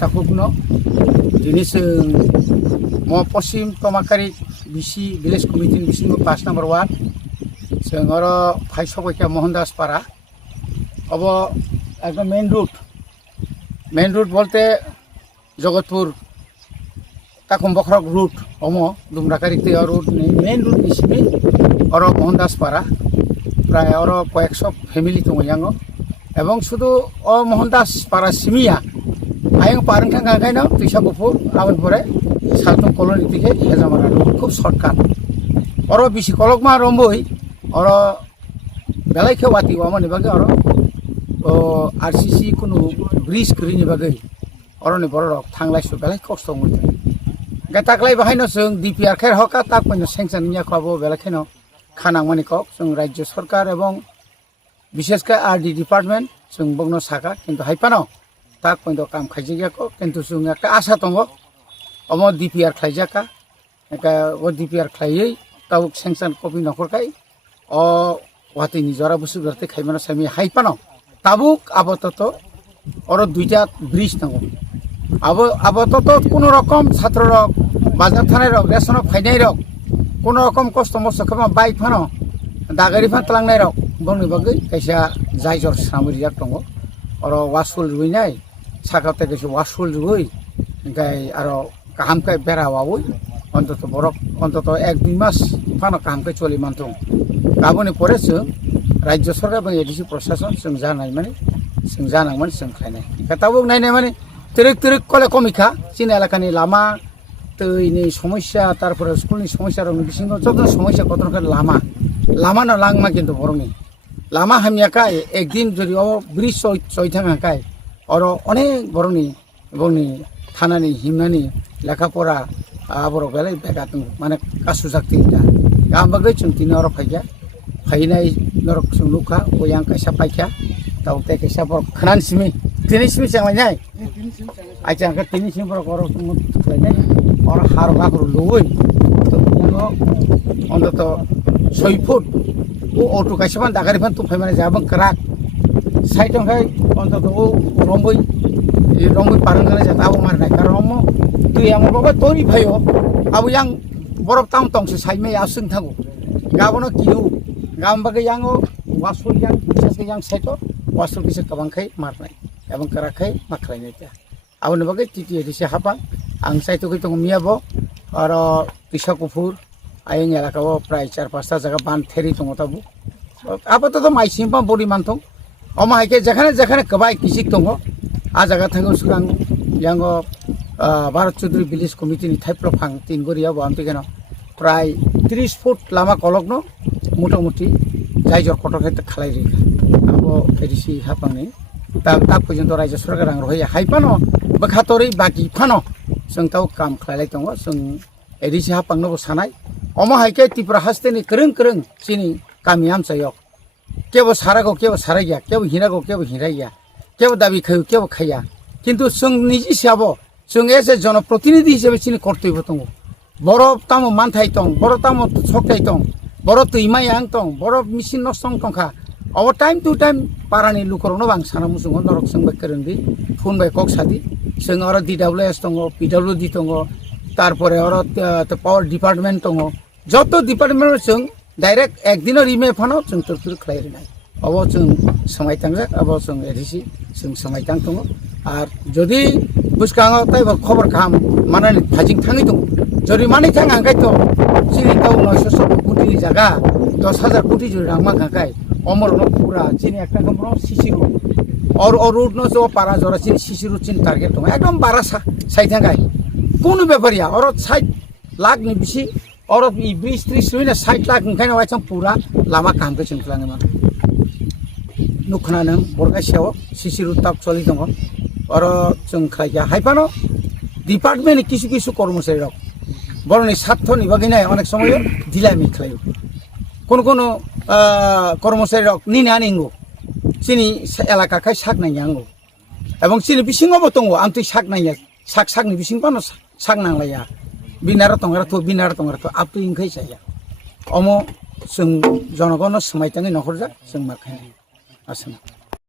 takupno ini seng mau posim pemakari bisi village committee bisi 5 number 1 seng oro Paisok Mohandas Para abo ekdom main route bolte Jogotpur takum bokrok route omo dumrakari te route main route bisi oro Mohandas Para প্রায় আরো কয়েকশো family দङ এবং শুধু ও মোহনদাস পাড়া সিমিয়া আইং পারেন থাকায় না তৈসা গুফুর আবার পরে সালতুম কলোনি দিকে হেজামারা খুব শর্টকাট অর বেশি কলকমা রম্বই অর বেলাইখে বাতি ওমানি বাগে অর আরসিসি কোনো ব্রিজ করিনি বাগে অরনি বড় রক থাংলাইসু বেলাই কষ্ট মতো গাতাকলাই বাহাইনো जों ডিপিআর খের হকা তাক পয়নো সেংশন নিয়া খাবো বেলাইখেনো খানাংমানি কক जों রাজ্য সরকার এবং বিশেষকৈ আরডি ডিপার্টমেন্ট जों বগনো সাকা কিন্তু হাইপানো তাক পয়নো কাম খাইজিয়াকো কিন্তু जों একটা আশা দङ অম ডিপিআর খাইজাকা একা ও ডিপিআর খাইयै তাও সেংশন কপি নকরকাই অ ওয়াতি নিজরা বুসু গরতে খাইমানো সামি হাইপানো তাবুক আপাতত অর দুইটা ব্রিজ দङ আপাতত কোনো রকম ছাত্র রক বাজার থানায় রক রেশন ফাইনাই রক কোনো রকম কষ্ট মস্ত খাবা বাইক ফানো দাগারি ফান তলাংনাই রক বংনি বাগৈ কাইসা জাইজর সামরিয়াক দङ অর ওয়াসফুল রুইনাই সাকাতে কাইসা ওয়াসফুল রুই গাই আর কাহামকাই বেড়াওয়াবই অন্তত বরক অন্তত 1-2 মাস ফানো কাহামকাই চলি মানতো গাবনি পরে जों রাজ্য সরকার এবং এডিসি প্রশাসন जों জানাই মানে जों জানাংমানে जों খাইনাই কথাবো নাইনাই মানে তেরেক কলে কমিখা চিন এলাকানি লামা তৈনি সমস্যা তারপরে স্কুলনি সমস্যা রং বিসিং যত সমস্যা কতরকার লামা না লাংমা কিন্তু বরংনি লামা হামিয়াকাই একদিন যদি ও ব্রিজ চই থাকাকাই অর অনেক বরংনি বংনি থানানি হিমনানি লেখাপড়া আবর বেলাই বেকা মানে কাসু জাকতি গামবাগৈ जों তিন অর ফাইয়া ফাইনাই নরক जों লুকা ওয়াং কাইসা পাইখা তাও তে কাইসা বর খানান সিমি তিনিসিমি চামাইনাই আচ্ছা আঙ্কা তিনিসিমি বর করো খাইনাই और हार बाखर लुई तो अंतत 6 फुट वो अटो कैसेबान दागारिफान तो फैमाने जाबां क्राक साइड अंखाय अंतत वो रंबई पारंगाने जाता आबो मारनाय कारण अमो दुई आमो बाबा तोरी फायो आबो yang बरफ ताम तंगसे साइमे आसुं थागो गाबनो किनु गामबागे यांगो वासुल yang बिसेसके yang साइतो वासुल किसे कबांखाय मारनाय एबं क्राकखाय माख्लायनाय जा आबोनि बागे टिटि एदिसे हाबा आं साइतो कई दङ मियाबो और पिसा गुफुर आइं एलाकाव प्राय 4-5टा जायगा बान थेरि दङ ताबो आपातत माइसिमपा बडि मानथं अमा हाइके जेखाने गोबाय किसिक दङ आ जायगा थांगो सुगां यांगो भारत चौधरी विलेज कमिटिनि थाइप्ल फां तिनगरियाव आमतिकेन प्राय 30 फुट लामा कलगनो मोटामुटी जायजर कटक खालायरि आबो एडिसि हापांनि ता पर्यन्त राज्य सरकार आं रहाय हाइपानो बखातरि बाकी फानो जों ताव काम खालाय दङ जों एडिसि हापांनोबो सानाय अमा हाइके त्रिपुरा हास्तेनि करं चिनि गामि आमचायाव केबो सारागो केबो साराइया केबो हिनागो केबो हिराइया केबो दाबि खायो केबो खाया किन्तु जों निजि हिसाबो जों एसे जनप्रतिनिधि हिसाबै चिनि कर्तव्य दङ बर तामो मानथाय दं बर तामो सकथाय दं बर तैमायां दं बर मिसिन नसं दंखा अब टाइम टू टाइम पारानि लुकरनो बां सानामु जों नरक जों बाकरंदि फुन बाय कक सादि जों आरो DWS दङ PWD दङ तारपरे आरो पावर डिपार्टमेंट दङ যত डिपार्टमेंट जों डाइरेक्ट एकदिनो रिमे फानो जों तरफुर खालायनाय अब जों समय थांजा अब जों एडिसि जों समय थां दङ आर जदि बुसकाङो ताइ खबर खाम माने फाजिं थाङै दङ जदि माने थां आंगाय तो सिनि ताव 900 कोटिनि जागा 10,000 कोटी जदि रां मागाखाय अमरनो पूरा चिनि একটা নম্বর সিসি রোড और रोड नो जो पारा जरा चिनि सिसि रोड चिनि टार्गेट दङ एकदम बारा साइड थांगाय कोनो बेपारिया और 60 लाख नि बिसि और इ 20-30 लुइना 60 लाख ओंखायनो वाइचां पूरा लामा कामखौ जों खालामो नुखनानो बरगासेयाव सिसि रोड ताक चलि दङ और जों खालाया हाइपानो डिपार्टमेंट किसु कर्मचारी रक बरनि सातथनि बागिनाय अनेक समय दिलामि खालायो কোনো কর্মচারী রক নিনা নিঙ্গো চিনি এলাকাখাই সাক নাইয়াঙ্গো এবং চিনি বিসিংবো দङ आं তুই সাক নাইয়া সাকनि बिसिं पानो साक नांलाया बिनारा दंगारा तो आप तुई इंखाय जाया अमो जों जनगण समायताङै नखरजा जों माखाय आसाम